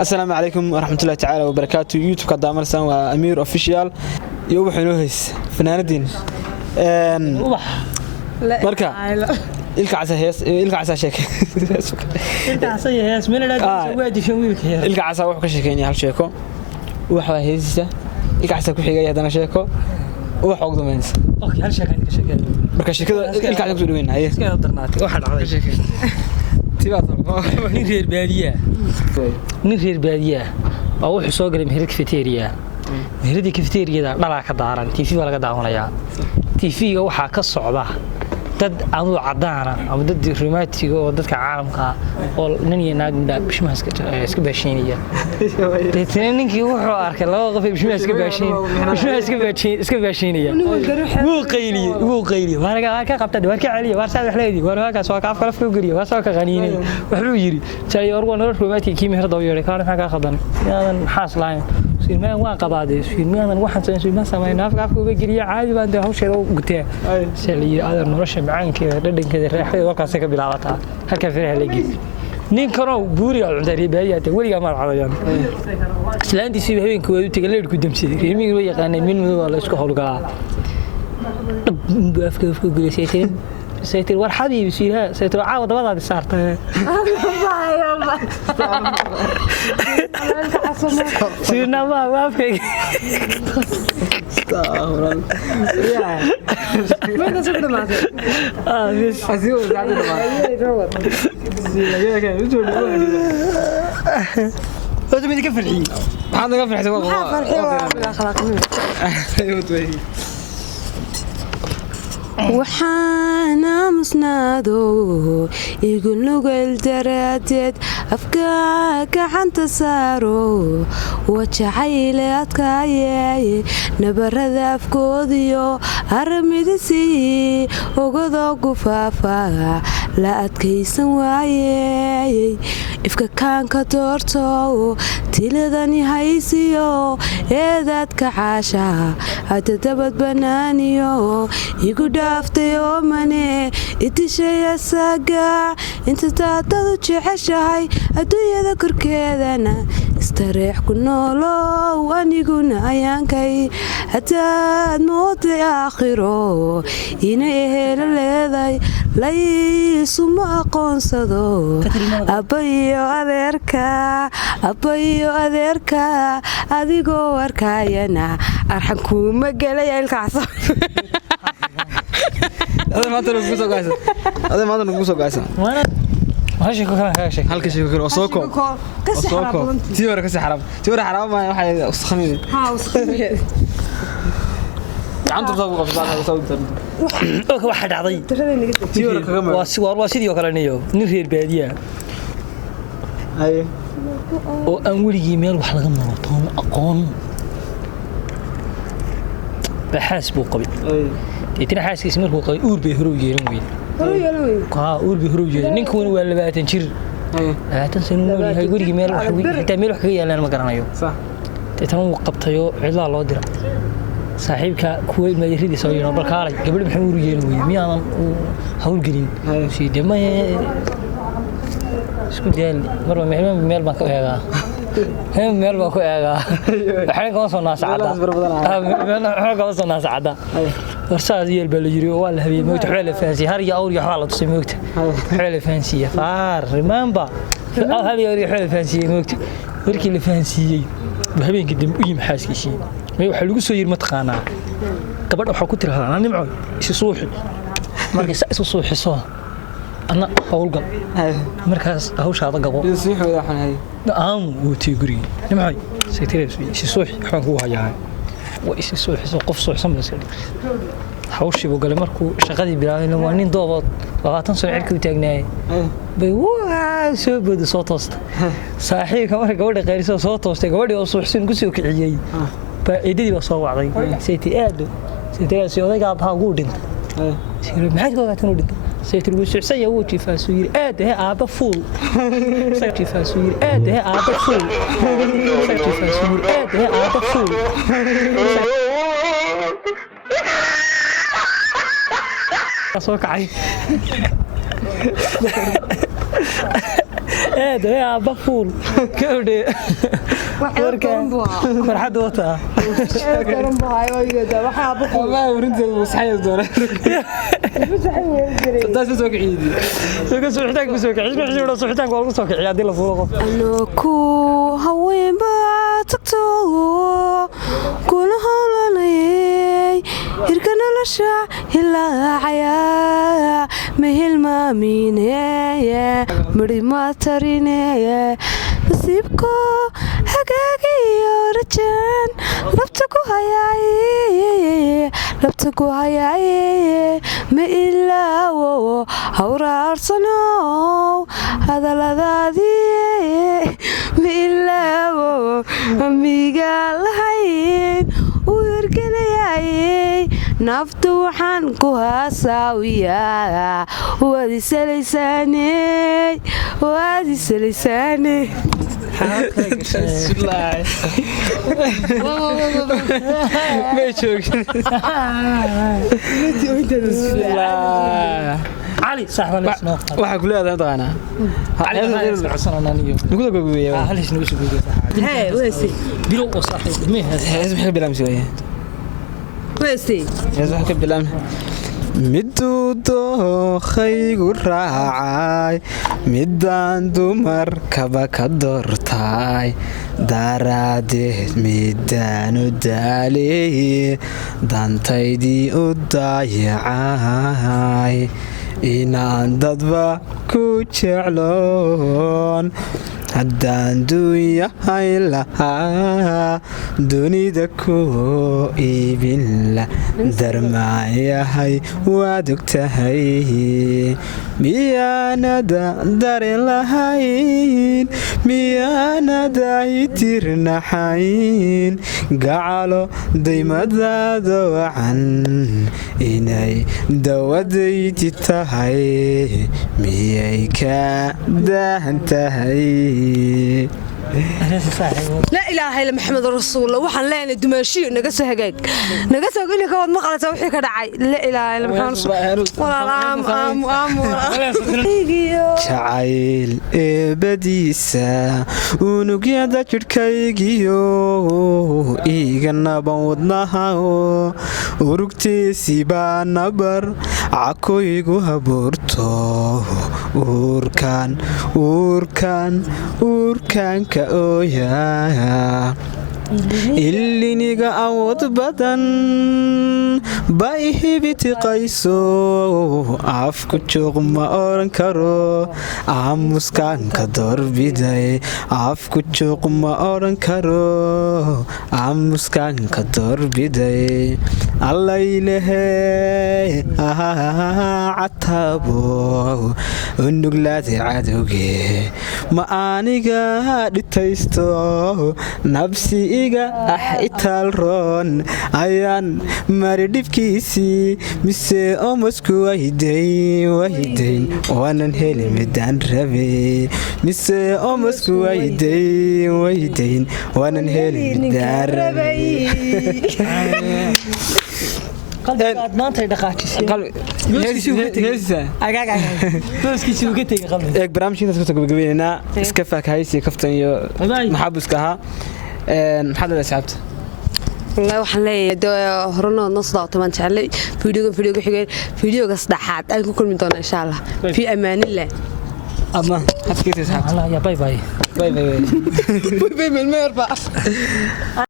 السلام عليكم ورحمة الله تعالى وبركاته. يوتيوب كدا مرسان وأمير أوفيشيال يوم حنوهيس فنان الدين مركا إلك عسى شيك إلك عسى هيس من لا وادي في ويلك هيس إلك عسى وحكا شيكين هل شيكو وحوا هيسة إلك عسى كحيجا هذا شيكو وحوا قدمينس أوكي هل شيكين كشيكين مركا شيكو إلك عسى كدوين هاي كذا درناتي واحد على شيكين نير بادية نير بادية أو حسوق المهرة كافيتيريا مهرة كافيتيريا ده لا كداران تي في ولا كداران يا تي في وحا كالصعبة dad anu cadaan ama dad rimaatiga oo dadka caalamka oo nin iyo naag midab bishmaha iska baashiinaya ninkii wuxuu arkay laba qof bishmaha iska baashiinaya wuu qayliye waanaga ka qabtay war ka celiyo war saad wax leeyahay war waaka soo ka afka ku gariyo war soo ka qaniinay wuxuu yiri taay orgo nolol rimaatiga kiimihir daw yeeray kaan waxa ka qadan inaan xaas laayn سيرمان وقبادي سيرمان واحد سيرمان سماين أفكار وبيجري عادي بعد هوش هذا قتاه سلي هذا نرش معان كذا ردن كذا راح يوقع سكة بلعبتها هالك فيها لقي نين كانوا بوري على الدريبية تقولي يا مال عيان سلندي سيب هين كوي تقلل كودم سيد يمين ويا كان من ولا إسكو هلقا أفكار قولي سيتر ور حبيبي سيها سيتر عاود وضع السارت سيرنا ما فيك استغفر الله وين تسكت معك بس اسيو زاد معك يا كان انت بدك تفرحي هذا فرحت والله فرحي اخلاق ايوه وحانا مسنادو يقول نقول دراتيت أفكاك عن تسارو وشعيلات كايي نبرد أفكوديو أرميدسي وقضو قفافا لا أتكيسن وايي إفكا كان كتورتو تيلداني هايسيو إذات كعاشا هتتبت بنانيو يقول دافتي وماني إتشي الساقع انت تعتدو تشعشاي أدوية ذكر كذانا استريح كنولو وانيقونا أيانكي حتى موت آخرو إنيه للذي ليسو ما قنصدو أبايو أذيركا أذيقو أركاينا أرحنكو مقالي الكعصة هذا ما تنقصه قاسم هاشي كوكا هالك شيء كوكا وصوكو تيورا كسي حرام تيورا حرام ما واحد وسخني ها وسخني عنده صوب قفصان صوب اوك واحد عضي تيورا كما واسيدي وكلا نيو نير باديه اي او ان ولي ميل wax laga maro aqoon بحاسبه قبل تيتنا حاسس markuu qay uur bay horo yeelan weyn uur bay horo yeelan ninkan waa 20 jir 20 sano yahay guriga meel wax meel wax kaga yeelan ma garanayo sax teetan uu qabtayo cidla loo dira saaxiibka kuway meeyridii soo yeelan balkaalay gabadh maxay uur yeelan weyn miyaadan hawl gelin si deemay isku deel marba meel baan ka eegaa هم ميل باكو ايغا waxaan ka soo naasacada waxaan ka soo naasacada warsaad yeel bal yiri waa la habiyay moogta xeel faansi har ya awr ya xala tusay moogta xeel faansi faar remember hal ya xeel faansi moogta markii la faansiiyay habeenkii dib u yim xaaskiisii may waxa lagu soo yiri matqaana gabadh waxa ku tiraahdaa nimco isi suuxi markii isu suuxiso أنا أقول قل مركز هوش هذا قبل يصيح ولا حناي نعم وتيجري نمعي سيتريس يصيح حن هو هيا ويصيح قف صوح سمع سير هوش يبغى مركو شغالي بلا لما نين ضابط لغاية سنعرف كل تجناي بيوه شو بدي صوت وسط صحيح كمان قولي غير صوت وسط قولي وصوح سن قصي وكعيي فإيدي بصوّع ضي سيتي أدو سيتي سيودي قاعد هاقودين سير محد قاعد تنودين سيتر وسعسية وجي فاسوير هي أبا فول سيتر فاسوير هي أبا فول سيتر فاسوير هي أبا فول أصوك عي يا بفول كودي فرحت وطا كرم بهاي ويدا waxa baqo ما ورنت صحيح دور صدق سوق عيدي سوق حتاك سوق عيد ما سوق حتاك والله سوق عيد la fuulo qof ku haween ba tagto kuna hawlanay hirka nolosha ilaacaya mahilmaaminaya mari ma tarinaya nasiibko hagaagiyo rajan labta ku hayay ma ilaawo hawraarsano hadaladaadii ma ilaawo amiga lahayn u hirgelayay naftu waxaan ku haasaawiyaa waad isalaysane علي صح ولا اسمه waxa kula aad taana علي عصرنا نيو nugu gogoweeyo هلش نوش بيجي هي ويسي بيرو صاحب ما هذا isma bilaam soo ويسي wax ka bilaam miduu dookhaygu raacay midaan dumarkaba ka doortay daraadeed midaanu daaleeye dantaydii u daayacay inaan dadba ku jecloon haddaan duunyahay lahaa dunida ku iibin la darmaayahay waad ogtahay miyaanada darin lahayn miyaanada itirnaxayn gacalo daymadaada wacan inay dawadaydi tahay miyay ka daahan tahay لا إله إلا محمد رسول الله وحن لنا دمشق نقص هجاج نقص هجاج كود مقالة وحي كدعي لا إله إلا محمد رسول ولا عام jacayl eebadiisa unugyada jidhkaygiyo iiga naban wadnaha urugtiisii baa nabar cakoygu habuurto uurkaanka ooya iliniga awood badan bay hibitiqayso afku juuq ma oran karo aamuskaanka doorbiday afku juuq ma oran karo aamuskaanka doorbiday allaylehe cataabo unuglaada cadowge ma aniga dhitaysto nabsi iga itaal roon ayaan mari dhibkiisii mise omasku waydayn waanan heli midaan rabe mise omasku waydayn waanan heli midaan rabe qalbigaad maanta dhaqaajisay eeg barnaamijkiintaas kusoo gabagabeynaa iska faakahaysi kaftan iyo maxaabuska ahaa maxaad leedahay saxaabta والله waxaan leeyahay horano nasda toban jeclay fiidiyoga xigay fiidiyoga saddexaad ay ku kulmi doona insha Allah fi amaanillah adna xafkiisa saxaabta Allah ya bye bye bye bye